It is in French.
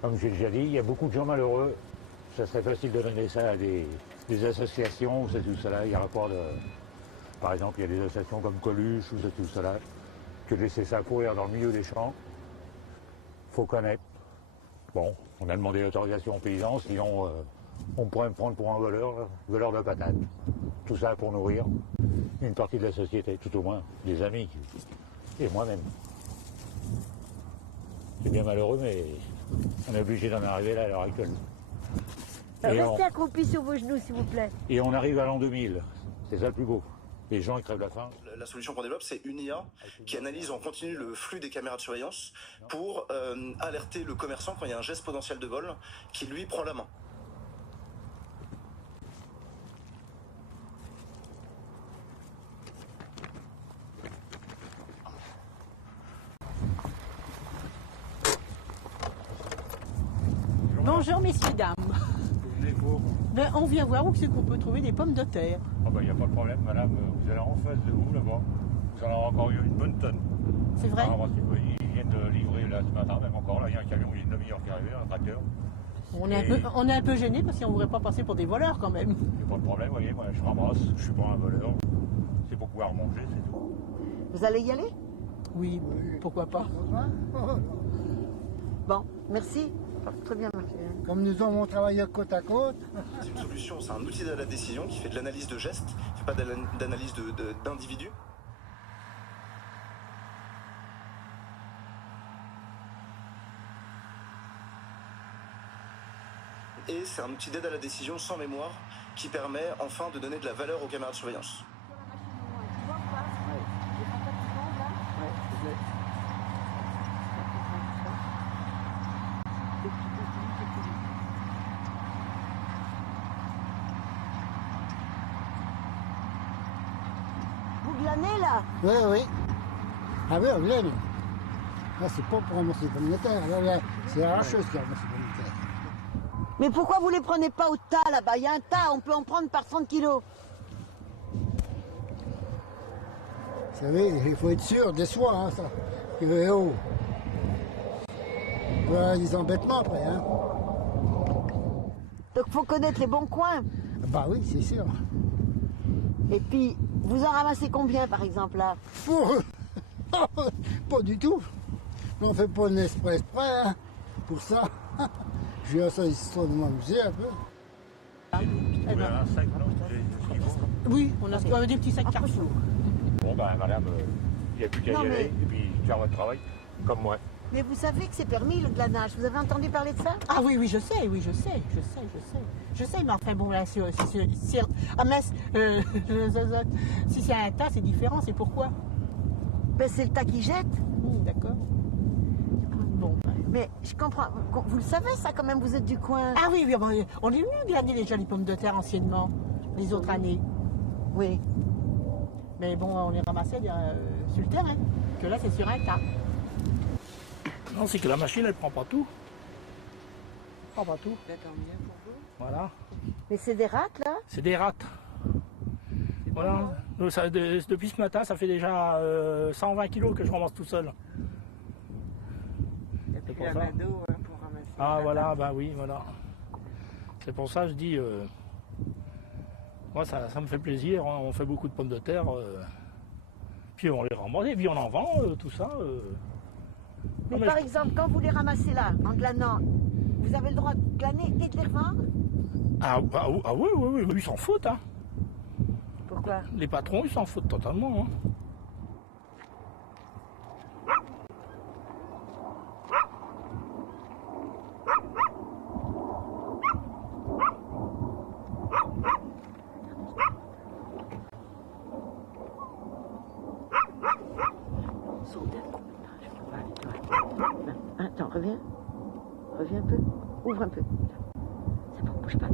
Comme j'ai déjà dit, il y a beaucoup de gens malheureux. Ça serait facile de donner ça à des associations, ou c'est tout cela. Il y a rapport de... Par exemple, il y a des associations comme Coluche, ou c'est tout cela, que de laisser ça courir dans le milieu des champs. Faut connaître. Bon, on a demandé l'autorisation aux paysans, sinon on pourrait me prendre pour un voleur de patates. Tout ça pour nourrir une partie de la société, tout au moins des amis et moi-même. C'est bien malheureux, mais on est obligé d'en arriver là à l'heure actuelle. Restez accroupi sur vos genoux, s'il vous plaît. Et on arrive à l'an 2000. C'est ça le plus beau. Les gens ils crèvent la faim. La solution qu'on développe, c'est une IA qui analyse en continu le flux des caméras de surveillance pour alerter le commerçant quand il y a un geste potentiel de vol qui lui prend la main. Bonjour messieurs, dames. Ben, on vient voir où c'est qu'on peut trouver des pommes de terre. Ah ben, il n'y a pas de problème, madame. Vous allez en face de vous, là-bas. Vous en avez encore eu une bonne tonne. C'est vrai? Ils viennent de livrer là ce matin, même encore. Là, il y a un camion, il y a une demi-heure qui est arrivé, un tracteur. On est un peu gênés parce qu'on ne voudrait pas passer pour des voleurs quand même. Il n'y a pas de problème, vous voyez, moi je ramasse, je suis pas un voleur. C'est pour pouvoir manger, c'est tout. Vous allez y aller? Oui, pourquoi pas. Bon, merci. Très bien, merci. Comme nous avons travaillé côte à côte. C'est une solution, c'est un outil de la décision qui fait de l'analyse de gestes, qui fait pas d'analyse d'individus. Et c'est un outil d'aide à la décision sans mémoire qui permet enfin de donner de la valeur aux caméras de surveillance. Vous glanez là? Oui, oui. Ah oui, on glane. Là, c'est pas pour ramasser les pommes de terre. Là, c'est la racheuse qui ramasse les pommes de terre. Mais pourquoi vous les prenez pas au tas là-bas? Il y a un tas, on peut en prendre par 30 kilos. Vous savez, il faut être sûr des soins, hein, ça. Oh. Voilà, des embêtements après, hein. Donc faut connaître les bons coins. Bah oui, c'est sûr. Et puis, vous en ramassez combien par exemple là? Pas du tout. On fait pas une exprès, hein, pour ça. Je viens ça histoire de m'amuser un peu. Vous avez un sac, non? Oui, on a des petits sacs Carrefour. Bon, ben, madame, il n'y a plus qu'à y Non, aller, mais- et puis faire votre travail, comme moi. Mais vous savez que c'est permis le glanage. Vous avez entendu parler de ça? Ah oui, oui, je sais, Je sais, mais enfin bon, là, si ah mince, si c'est un tas, c'est différent, c'est pourquoi? Ben c'est le tas qui jette. D'accord. Bon. Mais je comprends. Vous le savez ça quand même, vous êtes du coin. Ah oui, oui, on est venu glaner déjà les pommes de terre anciennement, les autres années. Oui. Mais bon, on les ramassait sur le terrain, que là c'est sur un tas. Non, c'est que la machine, elle prend pas tout. Elle prend pas tout. Voilà. Mais c'est des rats là? C'est des rats. Voilà. Nous, depuis ce matin, ça fait déjà 120 kilos que je ramasse tout seul. C'est pour ça. Ah voilà, bah oui, voilà. C'est pour ça que je dis, moi ça me fait plaisir, hein, on fait beaucoup de pommes de terre, puis on les ramasse, et puis on en vend, tout ça. Mais Non, mais par exemple, quand vous les ramassez là, en glanant, vous avez le droit de glaner et de les revendre? Ah oui, oui, oui, ils s'en foutent, hein. Pourquoi? Les patrons, ils s'en foutent totalement, hein. Attends, reviens. Reviens un peu. Ouvre un peu. C'est bon, bouge pas.